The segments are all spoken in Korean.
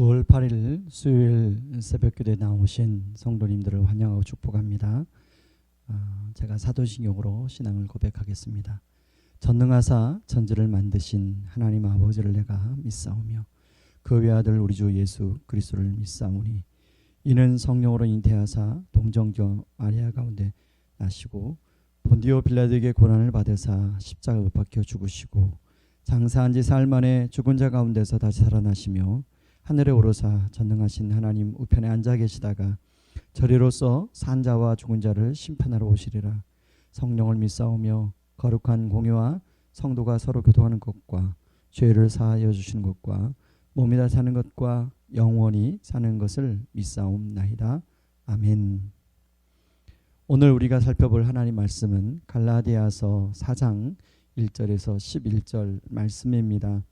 9월 8일 수요일 새벽기도에 나오신 성도님들을 환영하고 축복합니다. 제가 사도신경으로 신앙을 고백하겠습니다. 전능하사 천지를 만드신 하나님 아버지를 내가 믿사오며 그 외아들 우리 주 예수 그리스도를 믿사오니 이는 성령으로 잉태하사 동정녀 마리아 가운데 나시고 본디오 빌라도에게 고난을 받으사 십자가 못 박혀 죽으시고 장사한 지 사흘 만에 죽은 자 가운데서 다시 살아나시며 하늘에 오르사 전능하신 하나님 우편에 앉아 계시다가 저리로서 산 자와 죽은 자를 심판하러 오시리라. 성령을 믿사오며 거룩한 공유와 성도가 서로 교통하는 것과 죄를 사하여 주시는 것과 몸이 다 사는 것과 영원히 사는 것을 믿사옵나이다. 아멘. 오늘 우리가 살펴볼 하나님 말씀은 갈라디아서 4장 1절에서 11절 말씀입니다.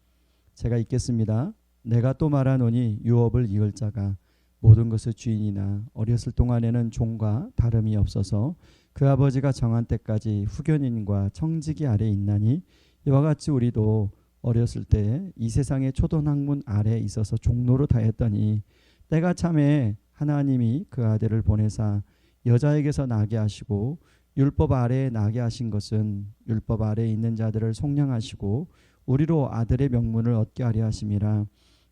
제가 읽겠습니다. 내가 또 말하노니 유업을 이을 자가 모든 것의 주인이나 어렸을 동안에는 종과 다름이 없어서 그 아버지가 정한 때까지 후견인과 청지기 아래 있나니 이와 같이 우리도 어렸을 때 이 세상의 초등학문 아래 있어서 종노릇 하였더니 때가 참에 하나님이 그 아들을 보내사 여자에게서 나게 하시고 율법 아래에 나게 하신 것은 율법 아래에 있는 자들을 속량하시고 우리로 아들의 명분을 얻게 하려 하심이라.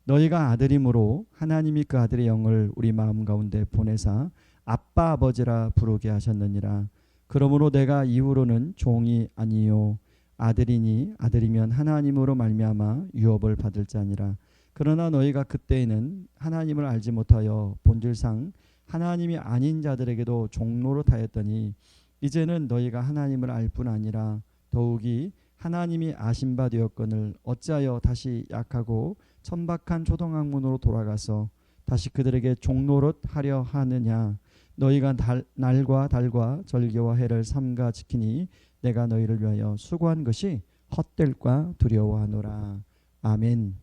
너희가 아들이므로 하나님이 그 아들의 영을 우리 마음 가운데 보내사 아빠 아버지라 부르게 하셨느니라. 그러므로 내가 이후로는 종이 아니요 아들이니 아들이면 하나님으로 말미암아 유업을 받을 자니라. 그러나 너희가 그때에는 하나님을 알지 못하여 본질상 하나님이 아닌 자들에게도 종노릇 하였더니 이제는 너희가 하나님을 알 뿐 아니라 더욱이 하나님이 아신 바 되었거늘 어찌하여 다시 약하고 천박한 초등학문으로 돌아가서 다시 그들에게 종노릇 하려 하느냐. 너희가 날과 달과 절기와 해를 삼가 지키니 내가 너희를 위하여 수고한 것이 헛될까 두려워하노라. 아멘.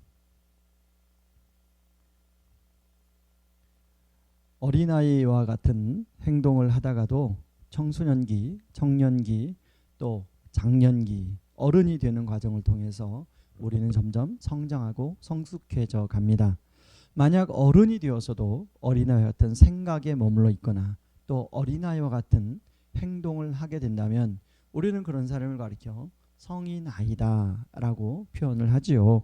어린아이와 같은 행동을 하다가도 청소년기, 청년기, 또 장년기, 어른이 되는 과정을 통해서 우리는 점점 성장하고 성숙해져 갑니다. 만약 어른이 되어서도 어린아이와 같은 생각에 머물러 있거나 또 어린아이와 같은 행동을 하게 된다면 우리는 그런 사람을 가리켜 성인 아이다 라고 표현을 하지요.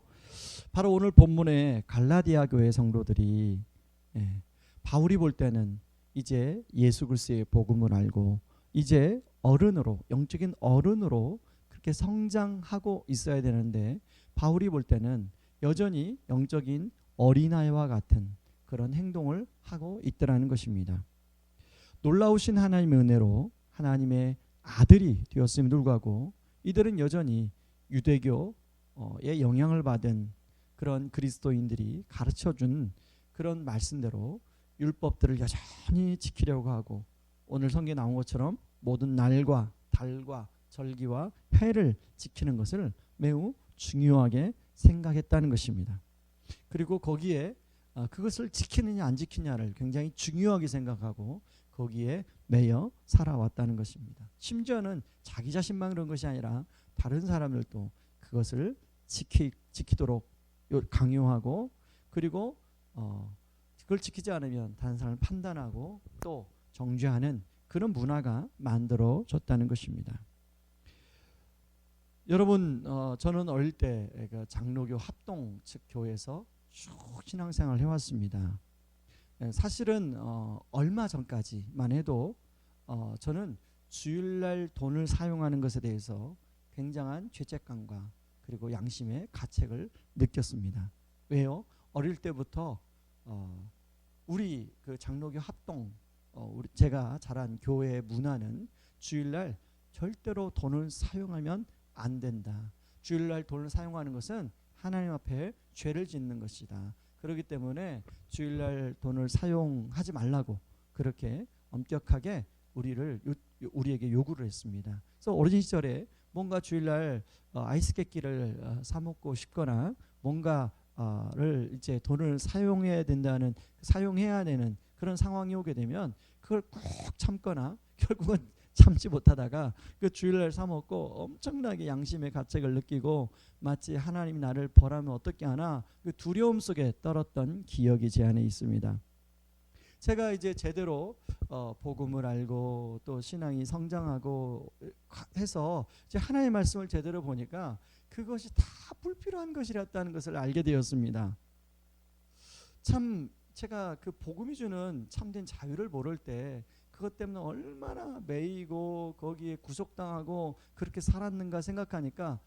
바로 오늘 본문의 갈라디아 교회 성도들이 바울이 볼 때는 이제 예수 그리스도의 복음을 알고 이제 어른으로, 영적인 어른으로 그렇게 성장하고 있어야 되는데 바울이 볼 때는 여전히 영적인 어린아이와 같은 그런 행동을 하고 있더라는 것입니다. 놀라우신 하나님의 은혜로 하나님의 아들이 되었음에도 불구하고 이들은 여전히 유대교의 영향을 받은 그런 그리스도인들이 가르쳐준 그런 말씀대로 율법들을 여전히 지키려고 하고 오늘 성경에 나온 것처럼 모든 날과 달과 절기와 해를 지키는 것을 매우 중요하게 생각했다는 것입니다. 그리고 거기에 그것을 지키느냐 안 지키느냐를 굉장히 중요하게 생각하고 거기에 매여 살아왔다는 것입니다. 심지어는 자기 자신만 그런 것이 아니라 다른 사람들도 그것을 지키도록 강요하고 그리고 그걸 지키지 않으면 다른 사람을 판단하고 또 정죄하는 그런 문화가 만들어졌다는 것입니다. 여러분, 저는 어릴 때 장로교 합동 측 교회에서 쭉 신앙생활을 해왔습니다. 사실은 얼마 전까지만 해도 저는 주일날 돈을 사용하는 것에 대해서 굉장한 죄책감과 그리고 양심의 가책을 느꼈습니다. 왜요? 어릴 때부터 우리 그 장로교 합동 제가 자란 교회의 문화는 주일날 절대로 돈을 사용하면 안 된다. 주일날 돈을 사용하는 것은 하나님 앞에 죄를 짓는 것이다. 그렇기 때문에 주일날 돈을 사용하지 말라고 그렇게 엄격하게 우리에게 요구를 했습니다. 그래서 어린 시절에 뭔가 주일날 아이스 깨끼를 사 먹고 싶거나 뭔가를 이제 돈을 사용해야 되는 그런 상황이 오게 되면 그걸 꼭 참거나 결국은 참지 못하다가 그 주일날 사 먹고 엄청나게 양심의 가책을 느끼고 마치 하나님이 나를 벌하면 어떻게 하나 그 두려움 속에 떨었던 기억이 제 안에 있습니다. 제가 이제 제대로 복음을 알고 또 신앙이 성장하고 해서 이제 하나님의 말씀을 제대로 보니까 그것이 다 불필요한 것이었다는 것을 알게 되었습니다. 참 제가 그 복음이 주는 참된 자유를 모를 때 그것 때문에 얼마나 매이고 거기에 구속당하고 그렇게 살았는가 생각하니까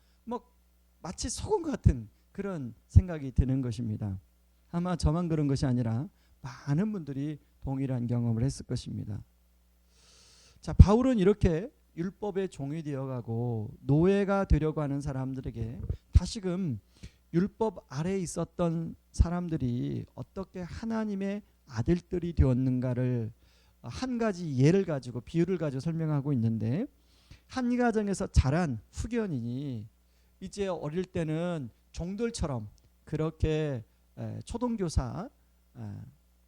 마치 속은 것 같은 그런 생각이 드는 것입니다. 아마 저만 그런 것이 아니라 많은 분들이 동일한 경험을 했을 것입니다. 자, 바울은 이렇게 율법의 종이 되어가고 노예가 되려고 하는 사람들에게 다시금 율법 아래에 있었던 사람들이 어떻게 하나님의 아들들이 되었는가를 한 가지 예를 가지고 비유를 가지고 설명하고 있는데, 한 가정에서 자란 후견인이 이제 어릴 때는 종들처럼 그렇게 초등교사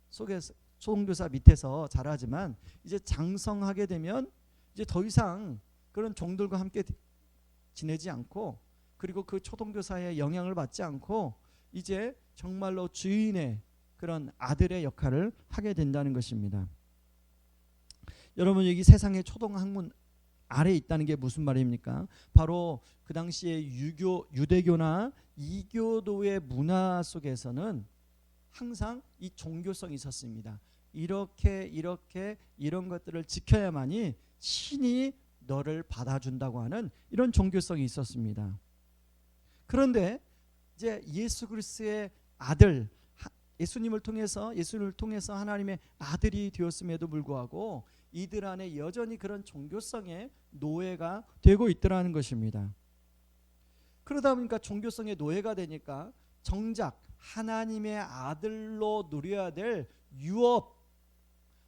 속에서 초등교사 밑에서 자라지만 이제 장성하게 되면 이제 더 이상 그런 종들과 함께 지내지 않고, 그리고 그 초등교사의 영향을 받지 않고 이제 정말로 주인의 그런 아들의 역할을 하게 된다는 것입니다. 여러분, 여기 세상의 초등학문 아래에 있다는 게 무슨 말입니까? 바로 그 당시에 유대교나 이교도의 문화 속에서는 항상 이 종교성이 있었습니다. 이렇게 이런 것들을 지켜야만이 신이 너를 받아준다고 하는 이런 종교성이 있었습니다. 그런데 이제 예수 그리스도의 아들, 예수님을 통해서 하나님의 아들이 되었음에도 불구하고 이들 안에 여전히 그런 종교성의 노예가 되고 있더라는 것입니다. 그러다 보니까 종교성의 노예가 되니까 정작 하나님의 아들로 누려야 될 유업,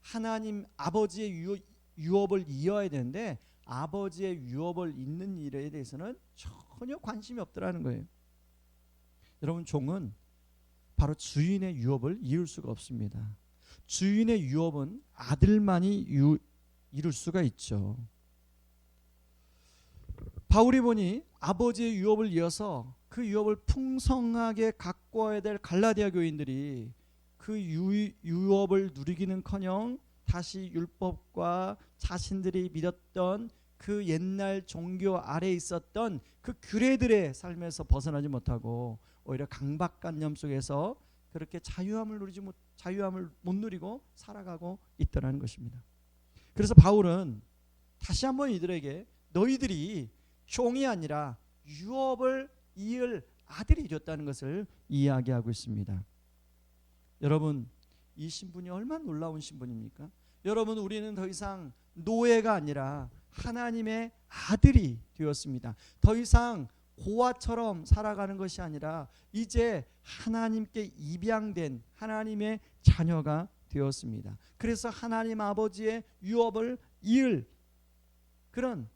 하나님 아버지의 유업을 이어야 되는데 아버지의 유업을 잇는 일에 대해서는 전혀 관심이 없더라는 거예요. 여러분, 종은 바로 주인의 유업을 이룰 수가 없습니다. 주인의 유업은 아들만이 이룰 수가 있죠. 바울이 보니 아버지의 유업을 이어서 그 유업을 풍성하게 갖고 와야 될 갈라디아 교인들이 그 유업을 누리기는커녕 다시 율법과 자신들이 믿었던 그 옛날 종교 아래에 있었던 그 규례들의 삶에서 벗어나지 못하고 오히려 강박관념 속에서 그렇게 자유함을 못 누리고 살아가고 있더라는 것입니다. 그래서 바울은 다시 한번 이들에게 너희들이 종이 아니라 유업을 이을 아들이 되었다는 것을 이야기하고 있습니다. 여러분, 이 신분이 얼마나 놀라운 신분입니까? 여러분, 우리는 더 이상 노예가 아니라 하나님의 아들이 되었습니다. 더 이상 고아처럼 살아가는 것이 아니라 이제 하나님께 입양된 하나님의 자녀가 되었습니다. 그래서 하나님 아버지의 유업을 이을 그런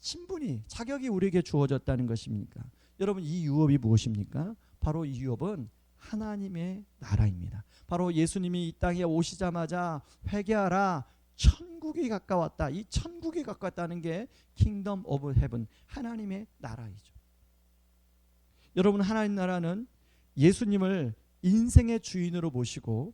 신분이, 자격이 우리에게 주어졌다는 것입니까? 여러분, 이 유업이 무엇입니까? 바로 이 유업은 하나님의 나라입니다. 바로 예수님이 이 땅에 오시자마자 회개하라, 천국이 가까웠다. 이 천국이 가까웠다는 게 킹덤 오브 헤븐, 하나님의 나라이죠. 여러분, 하나님 나라는 예수님을 인생의 주인으로 모시고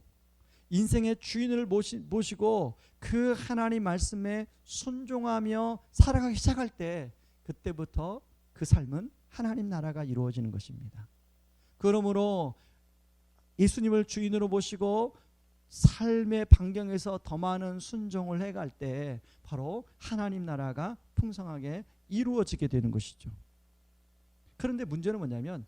인생의 주인을 모시고 그 하나님 말씀에 순종하며 살아가기 시작할 때, 그때부터 그 삶은 하나님 나라가 이루어지는 것입니다. 그러므로 예수님을 주인으로 모시고 삶의 반경에서 더 많은 순종을 해갈 때 바로 하나님 나라가 풍성하게 이루어지게 되는 것이죠. 그런데 문제는 뭐냐면,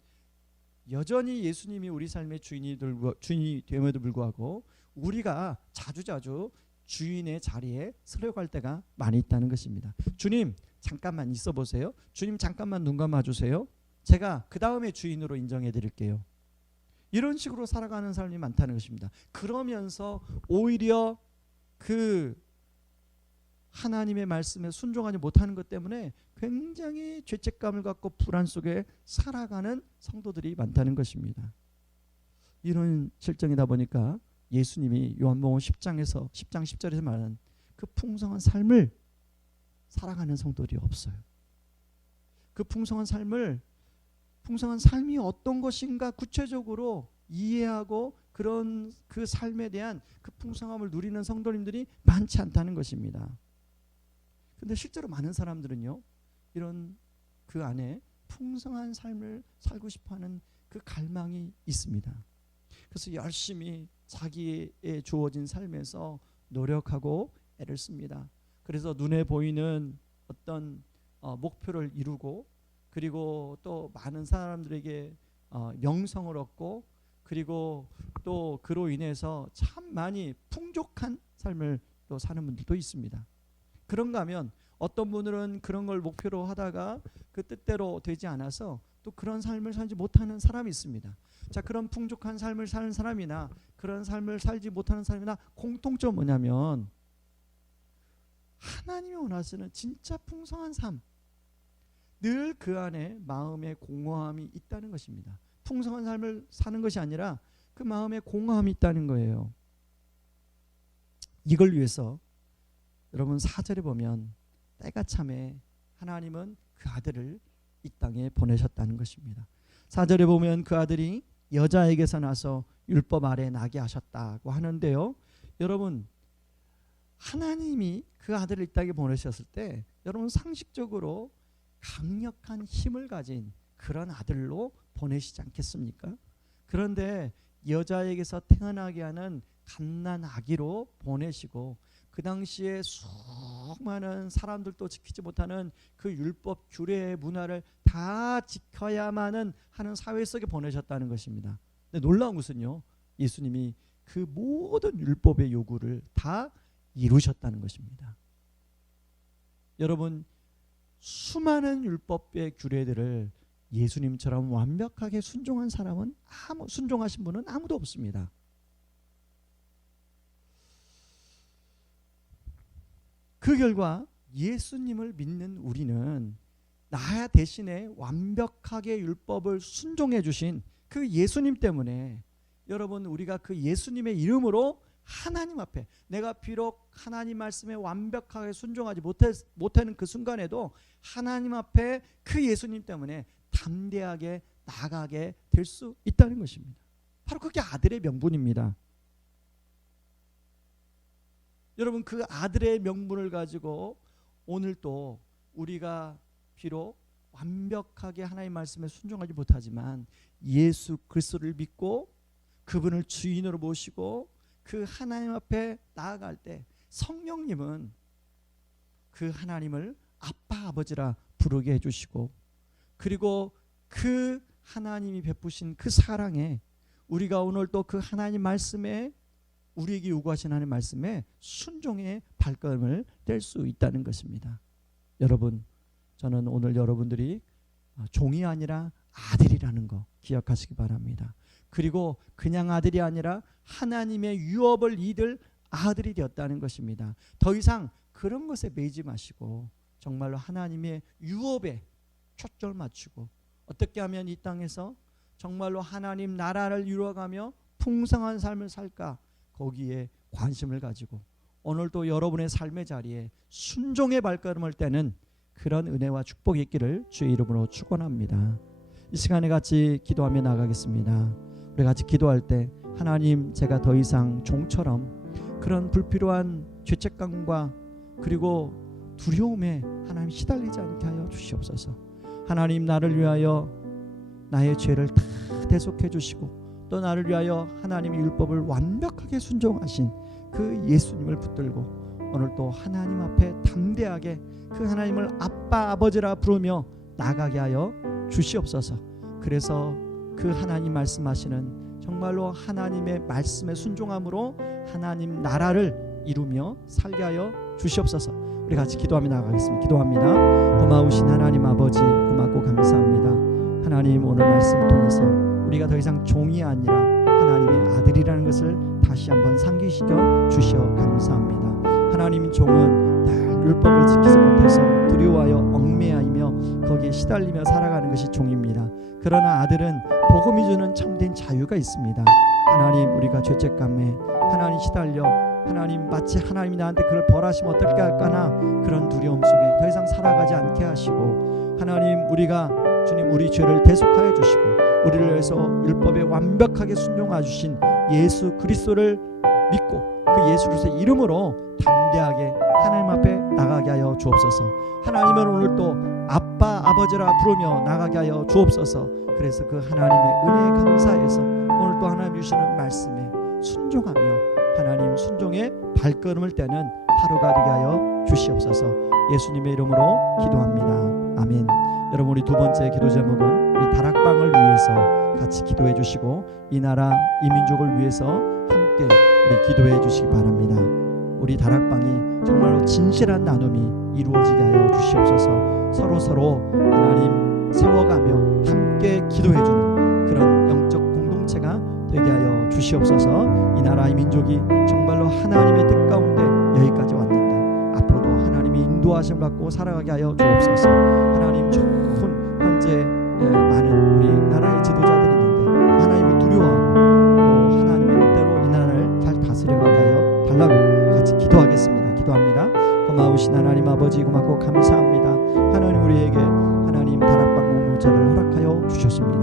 여전히 예수님이 우리 삶의 주인이 됨에도 불구하고 우리가 자주자주 주인의 자리에 서려갈 때가 많이 있다는 것입니다. 주님, 잠깐만 있어 보세요. 주님, 잠깐만 눈 감아 주세요. 제가 그 다음에 주인으로 인정해 드릴게요. 이런 식으로 살아가는 사람이 많다는 것입니다. 그러면서 오히려 그 하나님의 말씀에 순종하지 못하는 것 때문에 굉장히 죄책감을 갖고 불안 속에 살아가는 성도들이 많다는 것입니다. 이런 실정이다 보니까 예수님이 요한복음 10장 10절에서 말하는 그 풍성한 삶을 살아가는 성도들이 없어요. 그 풍성한 삶이 어떤 것인가 구체적으로 이해하고 그런 그 삶에 대한 그 풍성함을 누리는 성도님들이 많지 않다는 것입니다. 근데 실제로 많은 사람들은요, 이런 그 안에 풍성한 삶을 살고 싶어하는 그 갈망이 있습니다. 그래서 열심히 자기의 주어진 삶에서 노력하고 애를 씁니다. 그래서 눈에 보이는 어떤 목표를 이루고, 그리고 또 많은 사람들에게 명성을 얻고, 그리고 또 그로 인해서 참 많이 풍족한 삶을 또 사는 분들도 있습니다. 그런가 하면 어떤 분들은 그런 걸 목표로 하다가 그 뜻대로 되지 않아서 또 그런 삶을 살지 못하는 사람이 있습니다. 자, 그런 풍족한 삶을 사는 사람이나 그런 삶을 살지 못하는 사람이나 공통점 뭐냐면, 하나님이 원하시는 진짜 풍성한 삶, 늘 그 안에 마음의 공허함이 있다는 것입니다. 풍성한 삶을 사는 것이 아니라 그 마음에 공허함이 있다는 거예요. 이걸 위해서 여러분 4절에 보면 때가 참에 하나님은 그 아들을 이 땅에 보내셨다는 것입니다. 4절에 보면 그 아들이 여자에게서 나서 율법 아래 나게 하셨다고 하는데요, 여러분 하나님이 그 아들을 이 땅에 보내셨을 때 여러분 상식적으로 강력한 힘을 가진 그런 아들로 보내시지 않겠습니까? 그런데 여자에게서 태어나게 하는 갓난 아기로 보내시고, 그 당시에 수많은 사람들도 지키지 못하는 그 율법 규례의 문화를 다 지켜야만 하는 사회 속에 보내셨다는 것입니다. 근데 놀라운 것은요, 예수님이 그 모든 율법의 요구를 다 이루셨다는 것입니다. 여러분, 수많은 율법의 규례들을 예수님처럼 완벽하게 순종하신 분은 아무도 없습니다. 그 결과 예수님을 믿는 우리는 나 대신에 완벽하게 율법을 순종해 주신 그 예수님 때문에, 여러분 우리가 그 예수님의 이름으로 하나님 앞에, 내가 비록 하나님 말씀에 완벽하게 순종하지 못하는 그 순간에도 하나님 앞에 그 예수님 때문에 담대하게 나가게 될 수 있다는 것입니다. 바로 그게 아들의 명분입니다. 여러분, 그 아들의 명분을 가지고 오늘 또 우리가 비록 완벽하게 하나님 말씀에 순종하지 못하지만 예수 그리스도를 믿고 그분을 주인으로 모시고 그 하나님 앞에 나아갈 때 성령님은 그 하나님을 아빠 아버지라 부르게 해주시고, 그리고 그 하나님이 베푸신 그 사랑에 우리가 오늘 또 그 하나님 말씀에, 우리에게 요구하신 하나님 말씀에 순종의 발걸음을 뗄 수 있다는 것입니다. 여러분, 저는 오늘 여러분들이 종이 아니라 아들이라는 거 기억하시기 바랍니다. 그리고 그냥 아들이 아니라 하나님의 유업을 이들 아들이 되었다는 것입니다. 더 이상 그런 것에 매이지 마시고 정말로 하나님의 유업에 초점을 맞추고 어떻게 하면 이 땅에서 정말로 하나님 나라를 이루어가며 풍성한 삶을 살까, 거기에 관심을 가지고 오늘도 여러분의 삶의 자리에 순종의 발걸음을 떼는 그런 은혜와 축복이 있기를 주의 이름으로 축원합니다. 이 시간에 같이 기도하며 나가겠습니다. 우리 같이 기도할 때, 하나님, 제가 더 이상 종처럼 그런 불필요한 죄책감과 그리고 두려움에 하나님 시달리지 않게 하여 주시옵소서. 하나님, 나를 위하여 나의 죄를 다 대속해 주시고 또 나를 위하여 하나님의 율법을 완벽하게 순종하신 그 예수님을 붙들고 오늘 또 하나님 앞에 담대하게 그 하나님을 아빠 아버지라 부르며 나가게 하여 주시옵소서. 그래서 그 하나님 말씀하시는 정말로 하나님의 말씀에 순종함으로 하나님 나라를 이루며 살게 하여 주시옵소서. 우리 같이 기도하며 나가겠습니다. 기도합니다. 고마우신 하나님 아버지, 고맙고 감사합니다. 하나님, 오늘 말씀을 통해서 우리가 더 이상 종이 아니라 하나님의 아들이라는 것을 다시 한번 상기시켜 주시어 감사합니다. 하나님, 종은 늘 율법을 지키지 못해서 두려워하여 얽매이며 거기에 시달리며 살아가는 것이 종입니다. 그러나 아들은 복음이 주는 참된 자유가 있습니다. 하나님, 우리가 죄책감에 하나님 시달려 하나님 마치 하나님이 나한테 그걸 벌하시면 어떻게 할까나 그런 두려움 속에 더 이상 살아가지 않게 하시고 하나님 우리가 주님 우리 죄를 대속하여 주시고 우리를 위해서 율법에 완벽하게 순종하 주신 예수 그리스도를 믿고 그 예수 그리스도의 이름으로 담대하게 하나님 앞에 나가게 하여 주옵소서. 하나님은 오늘 또 아빠 아버지라 부르며 나가게 하여 주옵소서. 그래서 그 하나님의 은혜에 감사해서 오늘 또 하나님 주시는 말씀에 순종하며 하나님 순종의 발걸음을 떼는 하루가 되게 하여 주시옵소서. 예수님의 이름으로 기도합니다. 아멘. 여러분 우리 두 번째 기도 제목은 우리 다락방을 위해서 같이 기도해 주시고 이 나라 이 민족을 위해서 함께 우리 기도해 주시기 바랍니다. 우리 다락방이 정말로 진실한 나눔이 이루어지게 하여 주시옵소서. 서로 하나님 세워가며 함께 기도해 주는 그런 영적 공동체가 되게 하여 주시옵소서. 이 나라 이 민족이 정말로 하나님의 뜻 가운데 여기까지 왔는데 앞으로도 하나님의 인도하심을 받고 살아가게 하여 주옵소서. 하나님 좋은 현재 많은 우리 나라의 지도자들이 있는데 하나님을 두려워하고 또 하나님의 뜻대로 이 나라를 잘 다스려가게 하여 달라고 같이 기도하겠습니다. 기도합니다. 고마우신 하나님 아버지 고맙고 감사합니다. 하나님 우리에게 하나님 다락방 공동체를 허락하여 주셨습니다.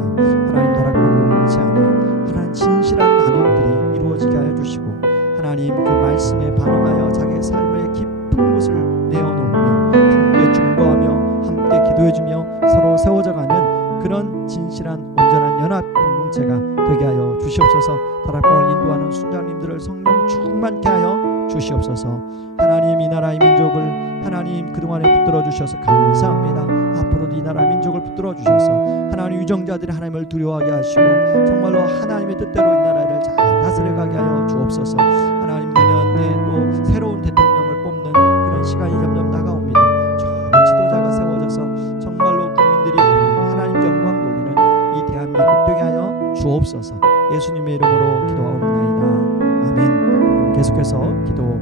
하나님 다락방 공동체 안에 하나님 진실한 나눔들이 이루어지게 하여 주시고 하나님 그 말씀에 반응하여 자기의 삶의 깊은 곳을 내어놓으며 함께 중보하며 함께 기도해주며 서로 세워져가는 그런 진실한 온전한 연합 공동체가 되게 하여 주시옵소서. 다락방을 인도하는 순장님들을 성령 충만케 하여 주시옵소서. 하나님 이 나라 이 민족을 하나님 그동안에 붙들어 주셔서 감사합니다. 앞으로도 이 나라 민족을 붙들어 주셔서 하나님 유정자들이 하나님을 두려워하게 하시고 정말로 하나님의 뜻대로 이 나라를 잘 다스려가게 하여 주옵소서. 하나님 내년에 또 새로운 대통령을 뽑는 그런 시간이 점점 다가옵니다. 좋은 지도자가 세워져서 정말로 국민들이 하나님 영광 돌리는 이 대한민국 되게 하여 주옵소서. 예수님의 이름으로 기도하옵나이다. 아멘. 계속해서 기도